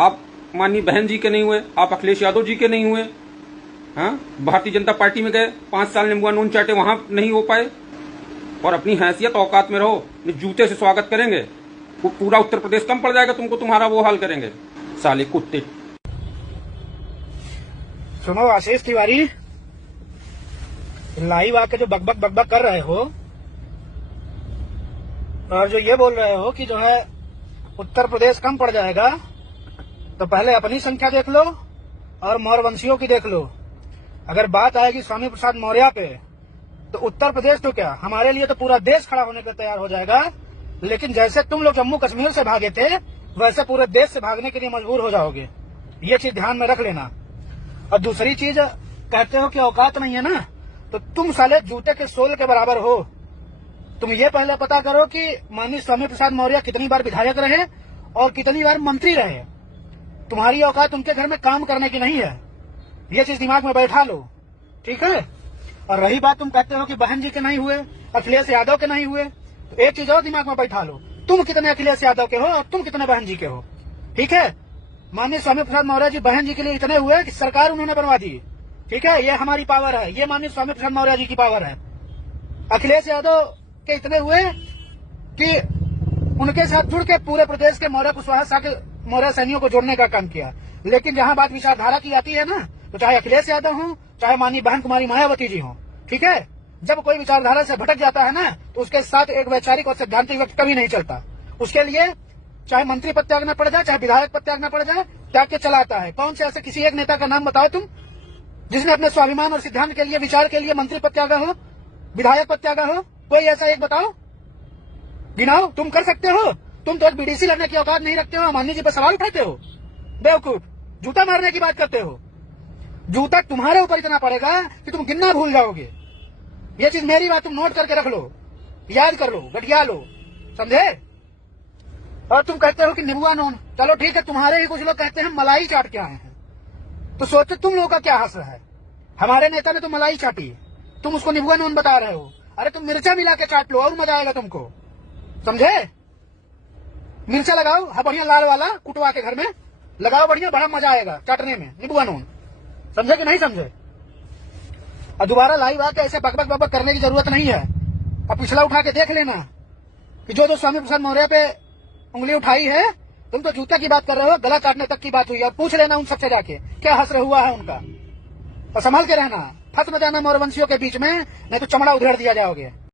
आप माननीय बहन जी के नहीं हुए, आप अखिलेश यादव जी के नहीं हुए। हाँ, भारतीय जनता पार्टी में गए, 5 साल नींबू नून चाटे, वहां नहीं हो पाए। और अपनी हैसियत औकात में रहो, जूते से स्वागत करेंगे। वो पूरा उत्तर प्रदेश कम पड़ जाएगा तुमको, तुम्हारा वो हाल करेंगे साले कुत्ते। सुनो आशीष तिवारी, लाइव आके जो बकबक बकबक कर रहे हो और जो ये बोल रहे हो कि जो है उत्तर प्रदेश कम पड़ जाएगा, तो पहले अपनी संख्या देख लो और मौर्यवंशियों की देख लो। अगर बात आएगी स्वामी प्रसाद मौर्य पे, तो उत्तर प्रदेश तो क्या, हमारे लिए तो पूरा देश खड़ा होने को तैयार हो जाएगा। लेकिन जैसे तुम लोग जम्मू कश्मीर से भागे थे, वैसे पूरे देश से भागने के लिए मजबूर हो जाओगे। ये चीज ध्यान में रख लेना। और दूसरी चीज, कहते हो कि औकात नहीं है ना, तो तुम साले जूते के सोल के बराबर हो। तुम ये पहले पता करो कि माननीय स्वामी प्रसाद मौर्य कितनी बार विधायक रहे और कितनी बार मंत्री रहे। तुम्हारी औकात उनके घर में काम करने की नहीं है, ये चीज दिमाग में बैठा लो, ठीक है। और रही बात, तुम कहते हो कि बहन जी के नहीं हुए, अखिलेश यादव के नहीं हुए, तो एक चीज और दिमाग में बैठा लो, तुम कितने अखिलेश यादव के हो और तुम कितने बहन जी के हो, ठीक है। माननीय स्वामी प्रसाद मौर्य जी बहन जी के लिए इतने हुए कि सरकार उन्होंने बनवा दी, ठीक है। ये हमारी पावर है, ये माननीय स्वामी प्रसाद मौर्य जी की पावर है। अखिलेश यादव के इतने हुए कि उनके साथ जुड़ के पूरे प्रदेश के मौर्य कुशवाहा के मौर्य सैनियों को जोड़ने का काम किया। लेकिन जहां बात विचारधारा की आती है ना, तो चाहे अखिलेश यादव हो, चाहे माननीय बहन कुमारी मायावती जी हो, ठीक है, जब कोई विचारधारा से भटक जाता है ना, तो उसके साथ एक वैचारिक और सैद्धांतिक व्यक्ति कभी नहीं चलता। उसके लिए चाहे मंत्री पद त्यागना पड़ जाए, चाहे विधायक पद त्यागना पड़ जाए, त्याग के चला आता है। कौन से ऐसे किसी एक नेता का नाम बताओ तुम, जिसने अपने स्वाभिमान और सिद्धांत के लिए, विचार के लिए मंत्री पद त्यागा हो, विधायक पद त्यागा हो? कोई ऐसा एक बताओ, गिनाओ। तुम कर सकते हो? तुम तो बीडीसी लड़ने की औकात नहीं रखते हो, माननीय जी पर सवाल उठाते हो, बेवकूफ, जूता मारने की बात करते हो। जूता तुम्हारे ऊपर इतना पड़ेगा कि तुम गिनना भूल जाओगे। ये चीज मेरी बात तुम नोट करके रख लो, याद कर लो, गठिया लो, समझे। और तुम कहते हो कि नींबुआ नून, चलो ठीक है, तुम्हारे ही कुछ लोग कहते हैं मलाई चाट के आए हैं, तो सोचो तुम लोगों का क्या हश्र है। हमारे नेता ने तो मलाई चाटी, तुम उसको नींबुआ नून बता रहे हो। अरे तुम मिर्चा मिला के चाट लो और मजा आएगा तुमको, समझे। मिर्चा लगाओ, हाँ, बढ़िया लाल वाला कुटवा के घर में लगाओ, बढ़िया, बड़ा मजा आएगा चाटने में नींबुआ नून, समझे कि नहीं समझे। और दोबारा लाइव आके ऐसे बकबक बकबक करने की जरूरत नहीं है। अब पिछला उठा के देख लेना कि जो स्वामी प्रसाद मौर्य पे उंगली उठाई है, तुम तो जूता की बात कर रहे हो, गला काटने तक की बात हुई है। और पूछ लेना उन सबसे जाके क्या हश्र हुआ है उनका। और संभल के रहना, फंस न जाना मौर्यवंशियों के बीच में, नहीं तो चमड़ा उधेड़ दिया जाओगे।